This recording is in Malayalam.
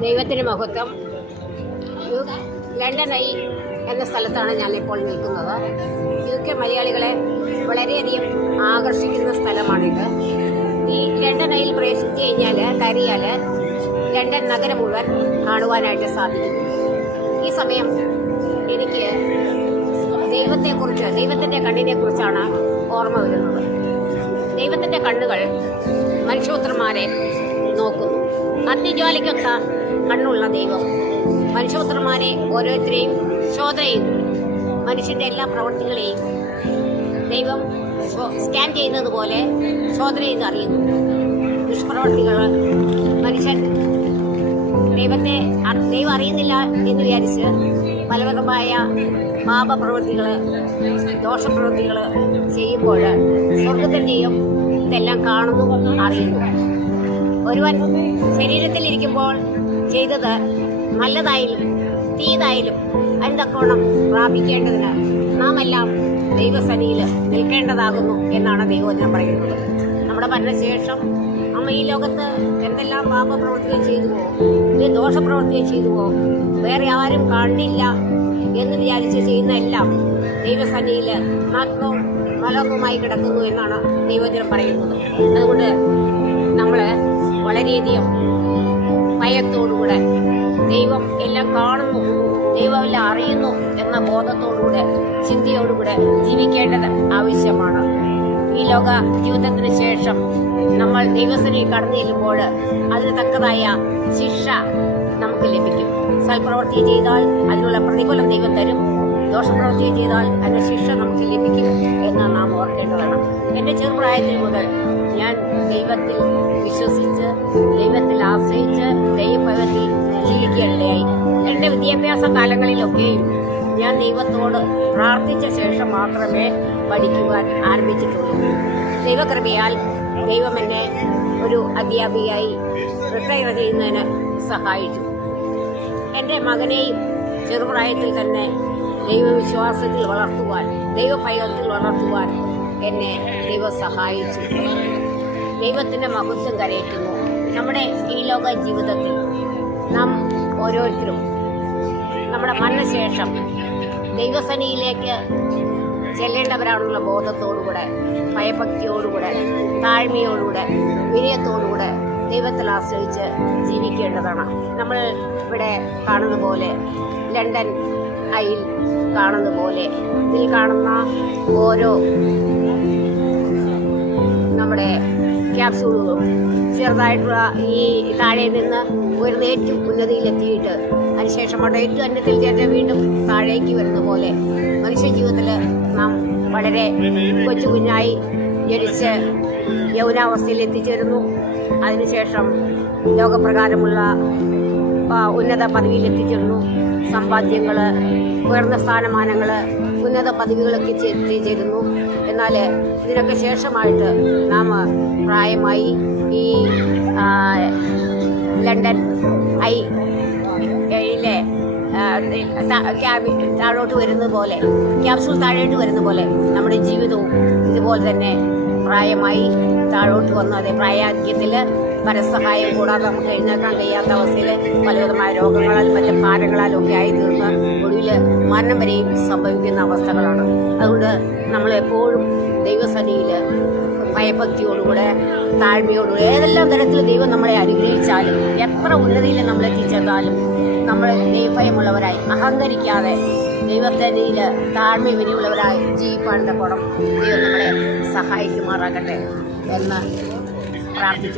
ദൈവത്തിന് മഹത്വം. ലണ്ടൻ ഐ എന്ന സ്ഥലത്താണ് ഞാനിപ്പോൾ നിൽക്കുന്നത്. യു കെ മലയാളികളെ വളരെയധികം ആകർഷിക്കുന്ന സ്ഥലമാണിത്. ഈ ലണ്ടൻ ഐയിൽ പ്രവേശിച്ചു കഴിഞ്ഞാൽ കയറിയാൽ ലണ്ടൻ നഗരം മുഴുവൻ കാണുവാനായിട്ട് സാധിക്കും. ഈ സമയം എനിക്ക് ദൈവത്തെക്കുറിച്ച് ദൈവത്തിന്റെ കണ്ണിനെക്കുറിച്ചാണ് ഓർമ്മ വരുന്നത്. ദൈവത്തിന്റെ കണ്ണുകൾ മനുഷ്യപുത്രന്മാരെ നോക്കുന്നു. അഗ്നിജ്വാലയ്ക്കൊത്ത കണ്ണുള്ള ദൈവം. മനുഷ്യപുത്രന്മാരെ ഓരോരുത്തരെയും ശോധന ചെയ്യുന്നു മനുഷ്യന്റെ എല്ലാ പ്രവൃത്തികളെയും ദൈവം സ്കാൻ ചെയ്യുന്നത് പോലെ ശോധന ചെയ്ത് അറിയുന്നു. ദുഷ്പ്രവർത്തികൾ മനുഷ്യൻ ദൈവത്തെ ദൈവം അറിയുന്നില്ല എന്ന് വിചാരിച്ച് പലവിധമായ പാപപ്രവൃത്തികൾ ദോഷപ്രവൃത്തികൾ ചെയ്യുമ്പോൾ സ്വർഗത്തിന്റെയും ഇതെല്ലാം കാണുന്നു അറിയുന്നു. ഒരുവൻ ശരീരത്തിലിരിക്കുമ്പോൾ ചെയ്തത് നല്ലതായാലും തീയതായാലും അതിന്തക്കോണം പ്രാപിക്കേണ്ടതിന് നാം എല്ലാം ദൈവസനിയിൽ നിൽക്കേണ്ടതാകുന്നു എന്നാണ് ദൈവവചനം പറയുന്നത്. നമ്മുടെ മരണശേഷം അമ്മ ഈ ലോകത്ത് എന്തെല്ലാം പാപപ്രവൃത്തികൾ ചെയ്തുവോ ഈ ദോഷപ്രവൃത്തികൾ ചെയ്തുവോ വേറെ ആരും കാണില്ല എന്ന് വിചാരിച്ച് ചെയ്യുന്ന എല്ലാം ദൈവസന്നിയിൽ നഗ്നവും മലർന്നുമായി കിടക്കുന്നു എന്നാണ് ദൈവജനം പറയുന്നത്. അതുകൊണ്ട് വളരെയധികം ഭയത്തോടുകൂടെ ദൈവം എല്ലാം കാണുന്നു ദൈവം എല്ലാം അറിയുന്നു എന്ന ബോധത്തോടുകൂടെ ചിന്തയോടുകൂടെ ജീവിക്കേണ്ടത് ആവശ്യമാണ്. ഈ ലോക ജീവിതത്തിന് ശേഷം നമ്മൾ ദൈവസനെ കടന്നു ചെല്ലുമ്പോൾ അതിന് തക്കതായ ശിക്ഷ നമുക്ക് ലഭിക്കും. സൽപ്രവൃത്തി ചെയ്താൽ അതിനുള്ള പ്രതിഫലം ദൈവം തരും. ദോഷപ്രവൃത്തി ചെയ്താൽ അതിന്റെ ശിക്ഷ നമുക്ക് ലഭിക്കും എന്ന് നാം ഓർക്കേണ്ടതാണ്. എന്റെ ചെറുപ്രായത്തിൽ മുതൽ ഞാൻ ദൈവത്തിൽ വിശ്വസിച്ച് ദൈവത്തിൽ ആശ്രയിച്ച് ദൈവഭവത്തിൽ ജീവിക്കുകയിടയായി എന്റെ വിദ്യാഭ്യാസ കാലങ്ങളിലൊക്കെയും ഞാൻ ദൈവത്തോട് പ്രാർത്ഥിച്ച ശേഷം മാത്രമേ പഠിക്കുവാൻ ആരംഭിച്ചിട്ടുള്ളൂ. ദൈവകൃപയാൽ ദൈവം എന്നെ ഒരു അധ്യാപികയായി റിട്ടയർ ചെയ്യുന്നതിന് സഹായിച്ചു. എന്റെ മകനെയും ചെറുപ്രായത്തിൽ തന്നെ ദൈവവിശ്വാസത്തിൽ വളർത്തുവാൻ ദൈവഭയത്തിൽ വളർത്തുവാൻ എന്നെ ദൈവം സഹായിച്ചു. ദൈവത്തിന്റെ മഹത്വം കരയറ്റുന്നു. നമ്മുടെ ഈ ലോക ജീവിതത്തിൽ നാം ഓരോരുത്തരും നമ്മുടെ മരണശേഷം ദൈവസനിയിലേക്ക് ചെല്ലേണ്ടവരാണെന്നുള്ള ബോധത്തോടുകൂടെ ഭയഭക്തിയോടുകൂടെ താഴ്മയോടുകൂടെ വിനയത്തോടുകൂടെ ദൈവത്തിൽ ആശ്രയിച്ച് ജീവിക്കേണ്ടതാണ്. നമ്മൾ ഇവിടെ കാണുന്ന പോലെ ലണ്ടൻ ഐൽ കാണുന്ന പോലെ ഇതിൽ കാണുന്ന ഓരോ നമ്മുടെ ക്യാപ്സൂളുകളും ചെറുതായിട്ടുള്ള ഈ താഴെ നിന്ന് ഉയർന്ന ഏറ്റവും ഉന്നതിയിലെത്തിയിട്ട് അതിനുശേഷം അവിടെ ഏറ്റവും അന്നത്തിൽ ചേർത്ത് വീണ്ടും താഴേക്ക് വരുന്ന പോലെ മനുഷ്യജീവിതത്തിൽ നാം വളരെ കൊച്ചു കുഞ്ഞായി ജനിച്ച് യൗനാവസ്ഥയിൽ എത്തിച്ചേരുന്നു അതിനുശേഷം ലോകപ്രകാരമുള്ള ഉന്നത പദവിയിൽ എത്തിച്ചേർന്നു സമ്പാദ്യങ്ങൾ ഉയർന്ന സ്ഥാനമാനങ്ങൾ ഉന്നത പദവികളൊക്കെ എത്തിച്ചേരുന്നു എന്നാൽ ഇതിനൊക്കെ ശേഷമായിട്ട് നാം പ്രായമായി ഈ ലണ്ടൻ ഐ യിലെ ക്യാബ് താഴോട്ട് വരുന്നത് പോലെ ക്യാപ്സൂൾ താഴോട്ട് വരുന്ന പോലെ നമ്മുടെ ജീവിതവും ഇതുപോലെ തന്നെ പ്രായമായി താഴോട്ട് വന്നു. അതേ പ്രായാധിക്യത്തിൽ പരസഹായം കൂടാതെ നമുക്ക് എഴുന്നേക്കാൻ കഴിയാത്ത അവസ്ഥയിൽ പലവിധമായ രോഗങ്ങളാലും മറ്റ് ഭാരങ്ങളാലും ഒക്കെ ആയി തീർന്ന് ഒടുവിൽ മരണം വരെയും സംഭവിക്കുന്ന അവസ്ഥകളാണ്. അതുകൊണ്ട് നമ്മളെപ്പോഴും ദൈവസന്നിധിയിൽ ഭയഭക്തിയോടുകൂടെ താഴ്മയോടുകൂടെ ഏതെല്ലാം തരത്തിൽ ദൈവം നമ്മളെ അനുഗ്രഹിച്ചാലും എത്ര ഉന്നതിയിൽ നമ്മൾ എത്തിച്ചെന്നാലും നമ്മൾ ദൈവഭയമുള്ളവരായി അഹങ്കരിക്കാതെ ദൈവത്തിൽ താഴ്മ വിനിയുള്ളവരായി ജീവിപ്പാനുള്ള ഗുണം ദൈവം നമ്മളെ സഹായിക്കുമാറാകട്ടെ എന്ന് प्रार्थी